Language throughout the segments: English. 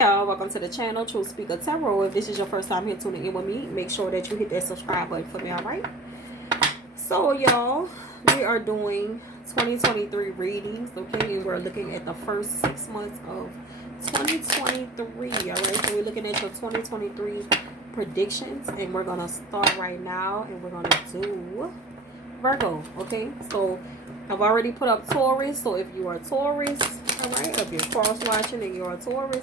Y'all, welcome to the channel, True Speaker Tarot. If this is your first time here tuning in with me, make sure that you hit that subscribe button for me, alright? So, y'all, we are doing 2023 readings, okay? And we're looking at the first 6 months of 2023, alright? So, we're looking at your 2023 predictions, and we're going to start right now, and we're going to do Virgo, okay? So, I've already put up Taurus, so if you are Taurus, alright, if you're cross-watching and you're a Taurus,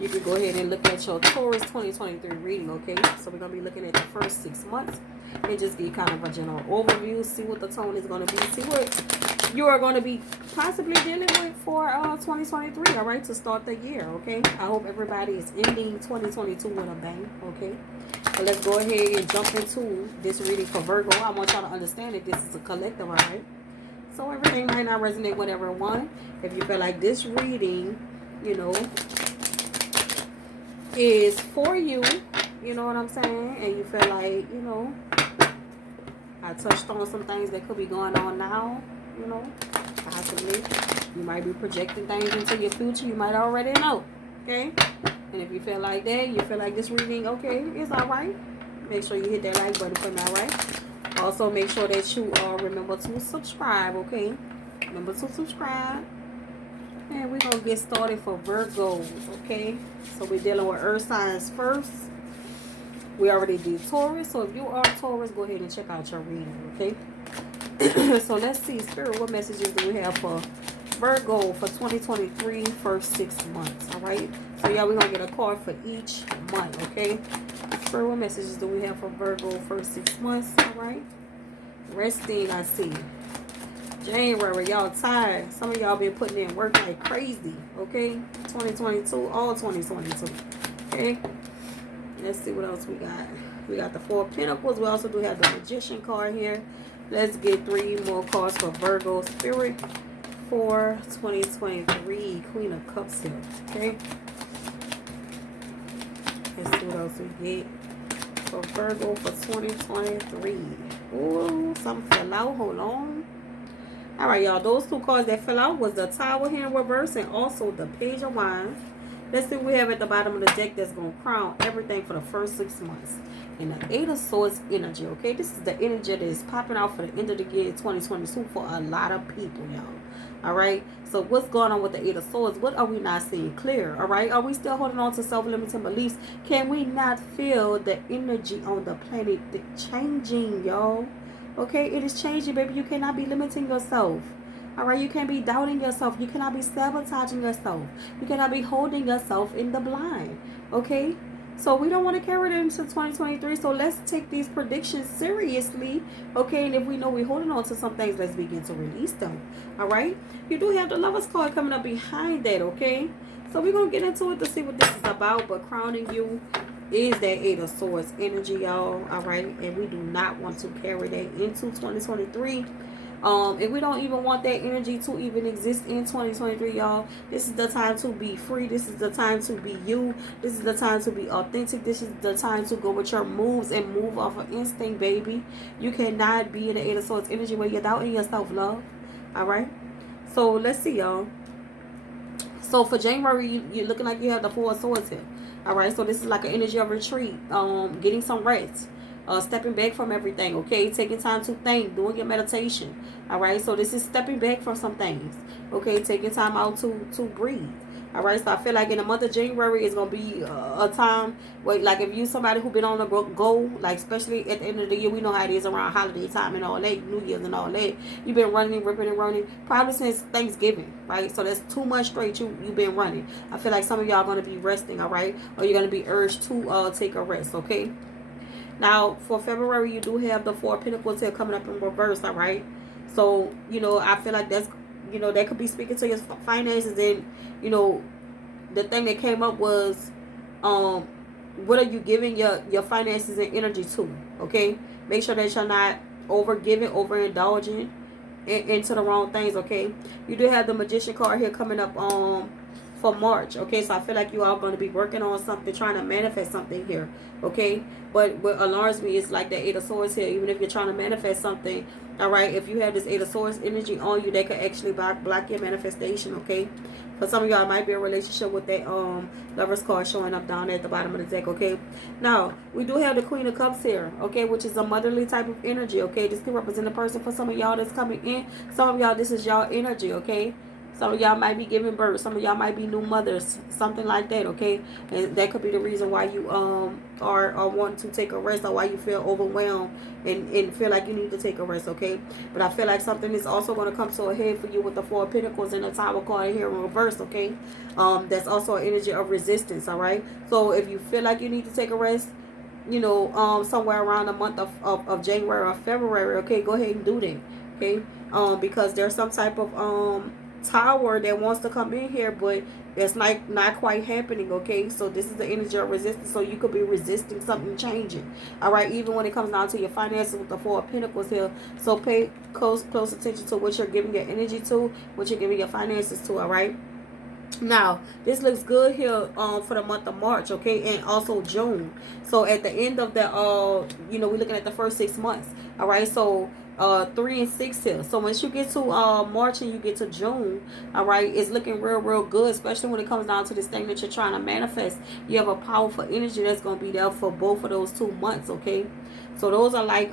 you can go ahead and look at your Taurus 2023 reading, okay? So we're going to be looking at the first 6 months and just give kind of a general overview, see what the tone is going to be, see what you are going to be possibly dealing with for 2023, all right, to start the year, okay? I hope everybody is ending 2022 with a bang, okay? So let's go ahead and jump into this reading for Virgo. I want y'all to understand that this is a collective, all right? So everything might not resonate with everyone. If you feel like this reading, you know, is for you, you know what I'm saying, and you feel like, you know, I touched on some things that could be going on now, you know, possibly you might be projecting things into your future you might already know, okay? And if you feel like that, you feel like this reading, okay, it's all right, make sure you hit that like button for me, all right? Also make sure that you remember to subscribe, okay? Remember to subscribe. And we're going to get started for Virgos, okay? So we're dealing with earth signs first. We already did Taurus. So if you are Taurus, go ahead and check out your reading, okay? So let's see, Spirit, what messages do we have for Virgo for 2023 first 6 months, all right? So yeah, we're going to get a card for each month, okay? Spirit, what messages do we have for Virgo first 6 months, all right? Resting, I see. January, y'all tired. Some of y'all been putting in work like crazy, okay? 2022, all 2022, okay? Let's see what else we got. We got the Four of Pentacles. We also do have the Magician card here. Let's get 3 more cards for Virgo Spirit for 2023. Queen of Cups here, okay? Let's see what else we get for Virgo for 2023. Ooh, something fell out. Hold on. All right, y'all. Those 2 cards that fell out was the Tower here in reverse and also the Page of Wands. Let's see what we have at the bottom of the deck that's going to crown everything for the first 6 months. And the Eight of Swords energy, okay? This is the energy that is popping out for the end of the year 2022 for a lot of people, y'all. All right? So what's going on with the Eight of Swords? What are we not seeing clear? All right? Are we still holding on to self-limiting beliefs? Can we not feel the energy on the planet changing, y'all? Okay, it is changing, baby. You cannot be limiting yourself. All right, you can't be doubting yourself. You cannot be sabotaging yourself. You cannot be holding yourself in the blind. Okay, so we don't want to carry it into 2023. So let's take these predictions seriously. Okay, and if we know we're holding on to some things, let's begin to release them. All right, you do have the Lovers card coming up behind that. Okay, so we're gonna get into it to see what this is about. But crowning you is that Eight of Swords energy, y'all. All right, and we do not want to carry that into 2023. And we don't even want that energy to even exist in 2023, y'all. This is the time to be free. This is the time to be you. This is the time to be authentic. This is the time to go with your moves and move off of instinct, baby. You cannot be in the Eight of Swords energy when you're doubting yourself, love. All right, so let's see, y'all. So for January, you're looking like you have the Four of Swords here. All right, so this is like an energy of retreat, getting some rest, stepping back from everything, okay? Taking time to think, doing your meditation, all right? So this is stepping back from some things, okay? Taking time out to breathe, all right? So I feel like in the month of January is going to be a time where, like, if you somebody who been on a go, like, especially at the end of the year, we know how it is around holiday time and all that, New Year's and all that. You've been running, ripping and running, probably since Thanksgiving, right? So that's 2 months straight you've been running. I feel like some of y'all are going to be resting, all right? Or you're going to be urged to take a rest, okay? Now, for February, you do have the Four of Pentacles here coming up in reverse, all right? So, you know, I feel like that's, you know, that could be speaking to your finances. And, you know, the thing that came up was, what are you giving your finances and energy to, okay? Make sure that you're not over-giving, overindulging into the wrong things, okay? You do have the Magician card here coming up for March, okay? So I feel like you are going to be working on something, trying to manifest something here, okay? But what alarms me is like the Eight of Swords here. Even if you're trying to manifest something, all right, if you have this Eight of Swords energy on you, they could actually block your manifestation, okay? For some of y'all, it might be a relationship with that Lovers card showing up down there at the bottom of the deck, okay? Now, we do have the Queen of Cups here, okay, which is a motherly type of energy, okay? This can represent a person for some of y'all that's coming in. Some of y'all, this is y'all energy, okay? Some of y'all might be giving birth. Some of y'all might be new mothers, something like that, okay? And that could be the reason why you are wanting to take a rest, or why you feel overwhelmed and feel like you need to take a rest, okay? But I feel like something is also going to come to a head for you with the Four of Pentacles and the Tower card here in reverse, okay? That's also an energy of resistance, all right? So if you feel like you need to take a rest, you know, somewhere around the month of January or February, okay, go ahead and do that, okay? Because there's some type of tower that wants to come in here, but it's like not quite happening, okay? So this is the energy of resistance. So you could be resisting something changing, all right? Even when it comes down to your finances with the Four of Pentacles here. So pay close attention to what you're giving your energy to, what you're giving your finances to, all right? Now, this looks good here for the month of March, okay, and also June. So at the end of the you know, we're looking at the first 6 months, all right? So 3 and 6 here. So once you get to March and you get to June, all right, it's looking real good, especially when it comes down to this thing that you're trying to manifest. You have a powerful energy that's going to be there for both of those 2 months, okay? So those are like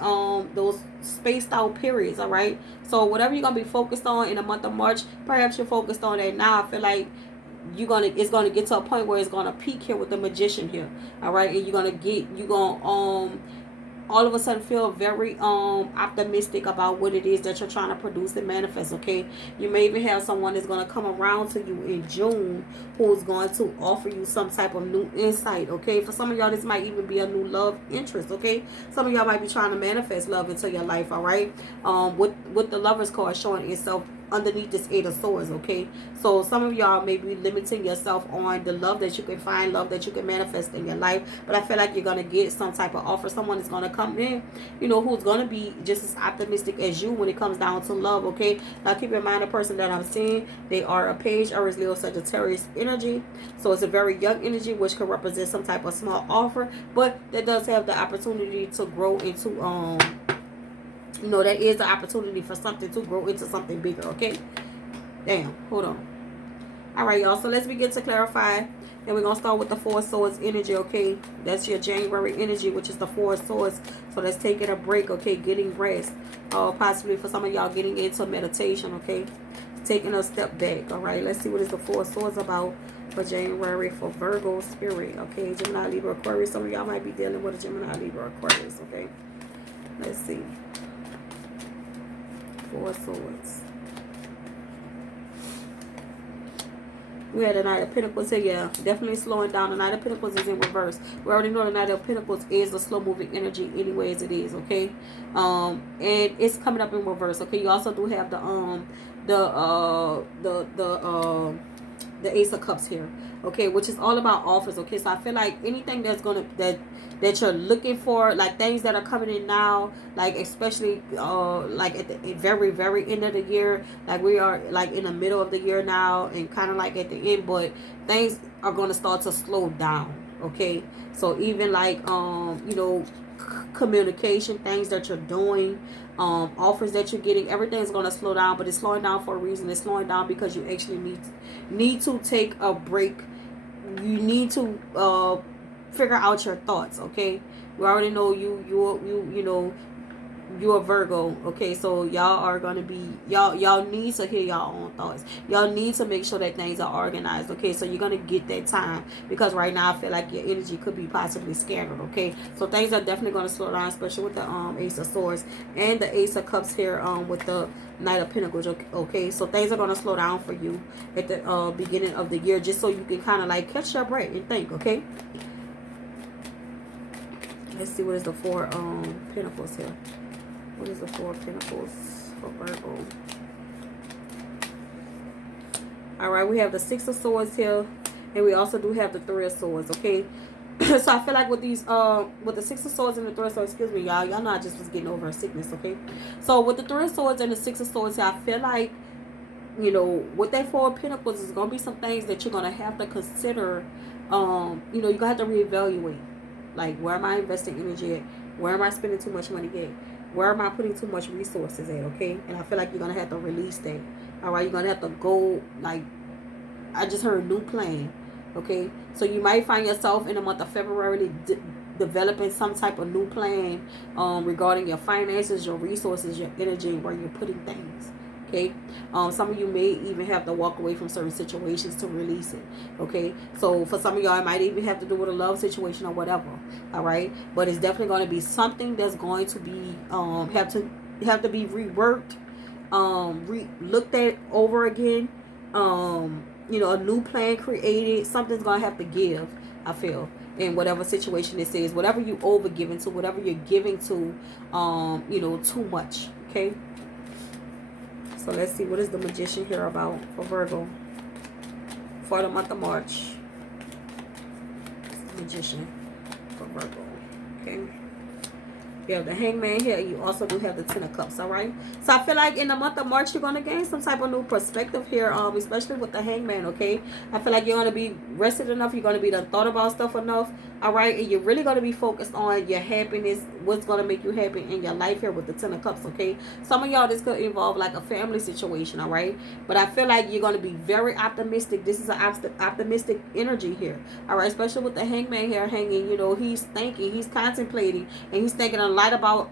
those spaced out periods, all right? So whatever you're going to be focused on in the month of March, perhaps you're focused on that now. I feel like it's gonna get to a point where it's gonna peak here with the Magician here, all right? And you're gonna all of a sudden feel very optimistic about what it is that you're trying to produce and manifest, okay? You may even have someone that's going to come around to you in June who's going to offer you some type of new insight, okay? For some of y'all, this might even be a new love interest, okay? Some of y'all might be trying to manifest love into your life, all right? With the Lovers card showing itself underneath this Eight of Swords, okay? So some of y'all may be limiting yourself on the love that you can find, love that you can manifest in your life, but I feel like you're going to get some type of offer. Someone is going to come in, you know, who's going to be just as optimistic as you when it comes down to love, okay? Now keep in mind the person that I'm seeing, they are a Page, Aries, Leo, Sagittarius energy. So it's a very young energy, which could represent some type of small offer, but that does have the opportunity to grow into you know, that is the opportunity for something to grow into something bigger, okay? Damn, hold on. All right, y'all, so let's begin to clarify. And we're going to start with the Four of Swords energy, okay? That's your January energy, which is the Four of Swords. So let's take it a break, okay? Getting rest. Possibly for some of y'all getting into meditation, okay? Taking a step back, all right? Let's see what is the Four of Swords about for January for Virgo spirit, okay? Gemini, Libra, Aquarius. Some of y'all might be dealing with a Gemini, Libra, Aquarius, okay? Let's see. Four of Swords. We had the Knight of Pentacles here. Yeah, definitely slowing down. The Knight of Pentacles is in reverse. We already know the Knight of Pentacles is a slow-moving energy anyway as it is, okay? And it's coming up in reverse, okay? You also do have the Ace of Cups here, okay, which is all about offers, okay? So I feel like anything that's gonna that you're looking for, like things that are coming in now, like especially like at the very end of the year, like we are like in the middle of the year now and kind of like at the end, but things are going to start to slow down, okay? So even like you know, communication, things that you're doing, offers that you're getting, everything's going to slow down, but it's slowing down for a reason. It's slowing down because you actually need to take a break. You need to figure out your thoughts, okay? We already know you know you're a Virgo, okay? So y'all are gonna be y'all need to hear y'all own thoughts. Y'all need to make sure that things are organized, okay? So you're gonna get that time, because right now I feel like your energy could be possibly scattered, okay? So things are definitely gonna slow down, especially with the Ace of Swords and the Ace of Cups here with the Knight of Pentacles, okay? So things are gonna slow down for you at the beginning of the year, just so you can kind of like catch your breath and think, okay? Let's see what is the Four Pentacles here. What is the Four of Pentacles for Virgo? Alright, we have the Six of Swords here. And we also do have the Three of Swords, okay? So I feel like with these, with the Six of Swords and the Three of Swords, excuse me, y'all. Y'all know I just was getting over a sickness, okay? So with the Three of Swords and the Six of Swords here, I feel like, you know, with that Four of Pentacles, there's going to be some things that you're going to have to consider. You know, you're going to have to reevaluate. Like, where am I investing energy at? Where am I spending too much money at? Where am I putting too much resources at, okay? And I feel like you're going to have to release that. All right, you're going to have to go, like, I just heard new plan. Okay, so you might find yourself in the month of February developing some type of new plan regarding your finances, your resources, your energy, where you're putting things. Okay, some of you may even have to walk away from certain situations to release it. Okay, so for some of y'all, it might even have to do with a love situation or whatever. All right, but it's definitely going to be something that's going to be have to be reworked, looked at over again. A new plan created. Something's gonna have to give, I feel, in whatever situation this is, whatever you over giving to, whatever you're giving to, too much. Okay, so let's see, what is the Magician here about for Virgo for the month of March? Magician for Virgo. Okay, you have the Hangman here. You also do have the Ten of Cups. All right. So I feel like in the month of March, you're going to gain some type of new perspective here, especially with the Hangman. Okay. I feel like you're going to be rested enough. You're going to be done thought about stuff enough. All right. And you're really going to be focused on your happiness, what's going to make you happy in your life here with the Ten of Cups. Okay. Some of y'all, this could involve like a family situation. All right. But I feel like you're going to be very optimistic. This is an optimistic energy here. All right. Especially with the Hangman here hanging. He's thinking, he's contemplating, and he's thinking a lot about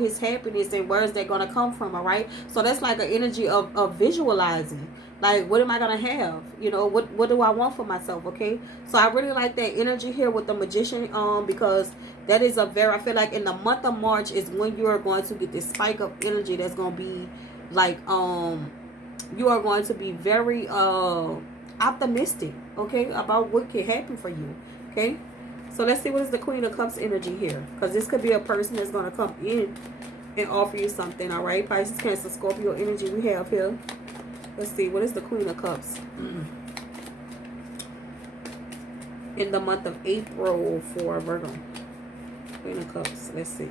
his happiness and where's that gonna come from. All right, so that's like an energy of visualizing, like, what am I gonna have, what do I want for myself. Okay, so I really like that energy here with the Magician, because that is I feel like in the month of March is when you are going to get this spike of energy that's gonna be like you are going to be very optimistic, okay, about what can happen for you. Okay, so let's see what is the Queen of Cups energy here, because this could be a person that's going to come in and offer you something. All right, Pisces, Cancer, Scorpio energy we have here. Let's see, what is the Queen of Cups in the month of April for Virgo? Queen of Cups, let's see.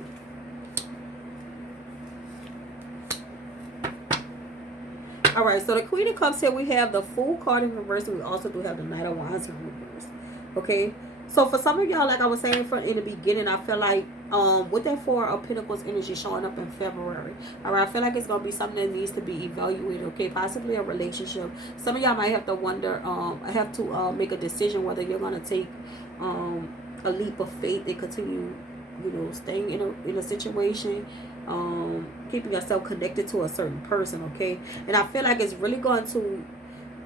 All right, so the Queen of Cups here, we have the Fool card in reverse, and we also do have the Knight of Wands in reverse. Okay, so for some of y'all, like I was saying in the beginning, I feel like with that Four of Pentacles energy showing up in February, all right, I feel like it's going to be something that needs to be evaluated. Okay, possibly a relationship. Some of y'all might have to wonder, have to make a decision whether you're going to take a leap of faith and continue, staying in a situation, keeping yourself connected to a certain person. Okay, and I feel like it's really going to,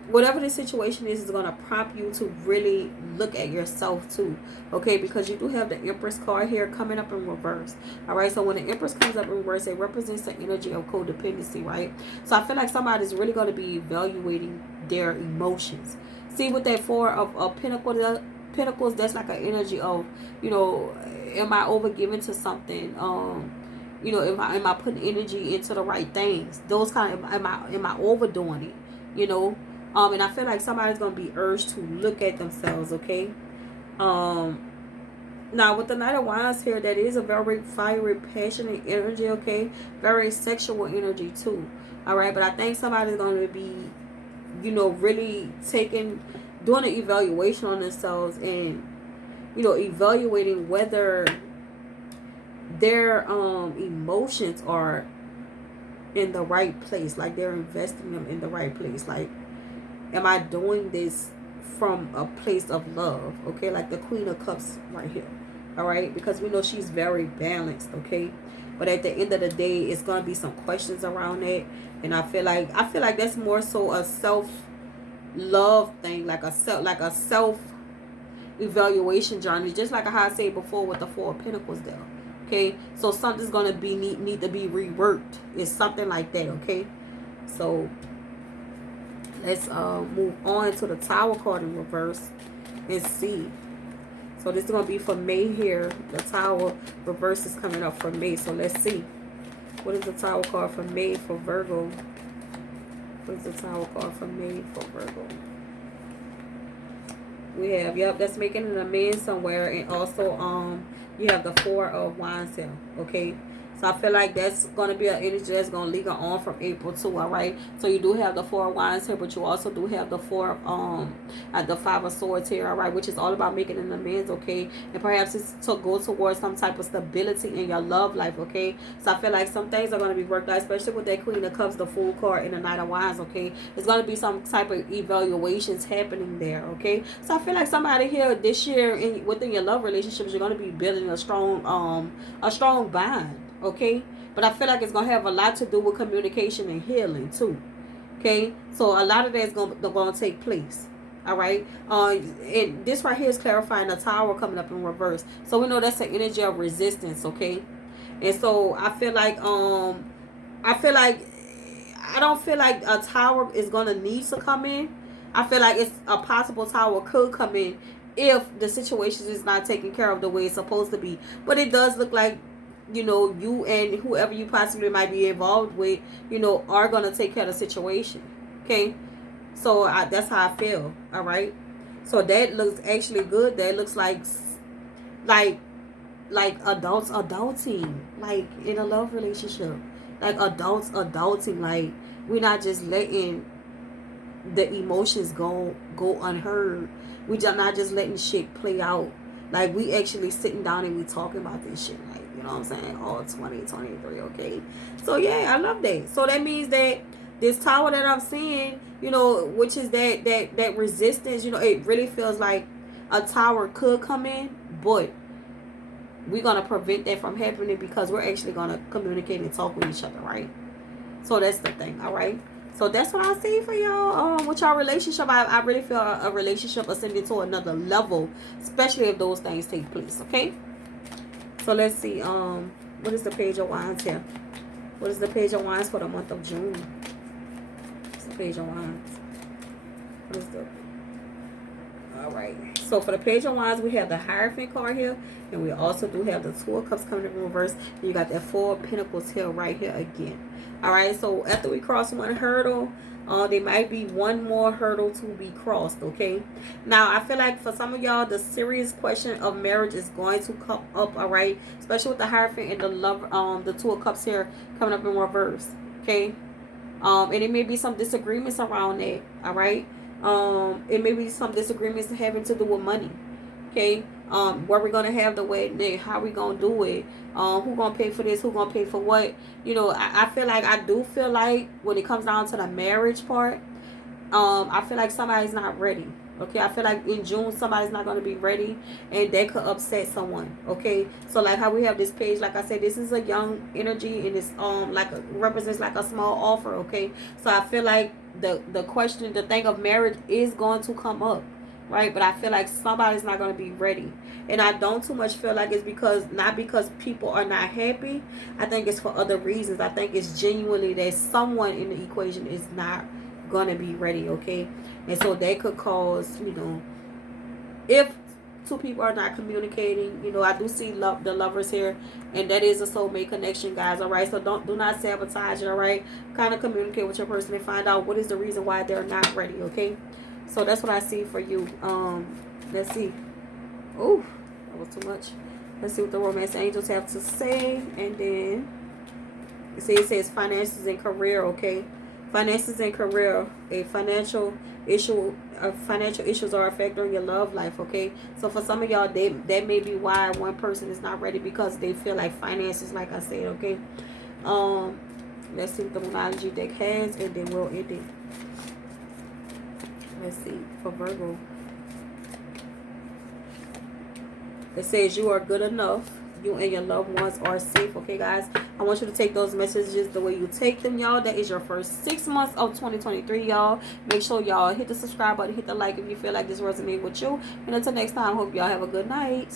whatever the situation is going to prompt you to really look at yourself too. Okay, because you do have the Empress card here coming up in reverse. All right, so when the Empress comes up in reverse, it represents the energy of codependency, right? So I feel like somebody's really going to be evaluating their emotions. See, with that Four of Pentacles, that's like an energy of, am I overgiving to something? Am I putting energy into the right things? Those kind of, am I overdoing it? And I feel like somebody's going to be urged to look at themselves. Okay, now with the Knight of Wands here, that is a very fiery, passionate energy. Okay, very sexual energy too. All right, but I think somebody's going to be, really doing an evaluation on themselves, and evaluating whether their emotions are in the right place, like they're investing them in the right place. Like, am I doing this from a place of love? Okay, like the Queen of Cups right here. All right, because we know she's very balanced. Okay, but at the end of the day, it's gonna be some questions around that, and I feel like that's more so a self-love thing, like a self evaluation journey, just like how I said before with the Four of Pentacles there. Okay, so something's gonna be need to be reworked. It's something like that. Okay, so let's move on to the Tower card in reverse and see. So this is going to be for May here. The Tower reverse is coming up for May. So let's see. What is the Tower card for May for Virgo? What is the Tower card for May for Virgo? We have, yep, that's making an amends somewhere. And also, you have the Four of Wands here. Okay. So I feel like that's going to be an energy that's going to linger on from April too, all right? So you do have the Four of Wands here, but you also do have the the Five of Swords here, all right? Which is all about making an amends, okay? And perhaps it's to go towards some type of stability in your love life, okay? So I feel like some things are going to be worked out, especially with that Queen of Cups, the Fool card, and the Knight of Wands, okay? There's going to be some type of evaluations happening there, okay? So I feel like somebody here this year within your love relationships, you're going to be building a strong bond, okay? But I feel like it's going to have a lot to do with communication and healing too, okay? So a lot of that's going to take place, all right? And this right here is clarifying the Tower coming up in reverse. So we know that's an energy of resistance, okay? And so I feel like I don't feel like a Tower is going to need to come in. I feel like it's a possible Tower could come in if the situation is not taken care of the way it's supposed to be. But it does look like, you know, you and whoever you possibly might be involved with, you know, are going to take care of the situation, okay? So that's how I feel, all right? So that looks actually good. That looks like adults adulting, like in a love relationship, like adults adulting, like we're not just letting the emotions go unheard. We just not just letting shit play out. Like we actually sitting down and we talking about this shit, like, you know what I'm saying? All 2023, okay? So yeah, I love that. So that means that this Tower that I'm seeing, you know, which is that resistance, you know, it really feels like a Tower could come in, but we're gonna prevent that from happening because we're actually gonna communicate and talk with each other, right? So that's the thing, all right? So that's what I see for y'all. With y'all relationship, I really feel a relationship ascending to another level, especially if those things take place, okay? So let's see. What is the Page of Wands here? What is the Page of Wands for the month of June? What's the Page of Wands? What is the... All right. So for the Page of Wands, we have the Hierophant card here, and we also do have the Two of Cups coming in reverse. And you got that Four of Pentacles here right here again. All right. So after we cross one hurdle, there might be one more hurdle to be crossed. Okay. Now I feel like for some of y'all, the serious question of marriage is going to come up. All right. Especially with the Hierophant and the love, the Two of Cups here coming up in reverse. Okay. And it may be some disagreements around that. All right. It may be some disagreements having to do with money, okay? Where we're gonna have the wedding, how we gonna do it, who gonna pay for this, who gonna pay for what, you know. I feel like when it comes down to the marriage part, I feel like somebody's not ready, okay? I feel like in June somebody's not going to be ready, and that could upset someone, okay? So like how we have this page, like I said, this is a young energy, and it's represents like a small offer, okay? So I feel like the thing of marriage is going to come up, right? But I feel like somebody's not going to be ready, and I don't too much feel like it's not because people are not happy. I think it's for other reasons. I think it's genuinely that someone in the equation is not gonna be ready, okay? And so that could cause, you know, if two people are not communicating, you know, I do see the lovers here, and that is a soulmate connection, guys, all right? So do not sabotage it, all right? Kind of communicate with your person and find out what is the reason why they're not ready, okay? So that's what I see for you. Let's see. Oh, that was too much. Let's see what the romance angels have to say. And then it says finances and career, okay? Finances and career, financial issues are affecting your love life, okay? So for some of y'all, that may be why one person is not ready, because they feel like finances, like I said, okay? Let's see what the Moonology deck has, and then we'll end it. Let's see, for Virgo. It says you are good enough. You and your loved ones are safe, okay, guys? I want you to take those messages the way you take them, y'all. That is your first 6 months of 2023, y'all. Make sure y'all hit the subscribe button, hit the like if you feel like this resonated with you. And until next time, hope y'all have a good night.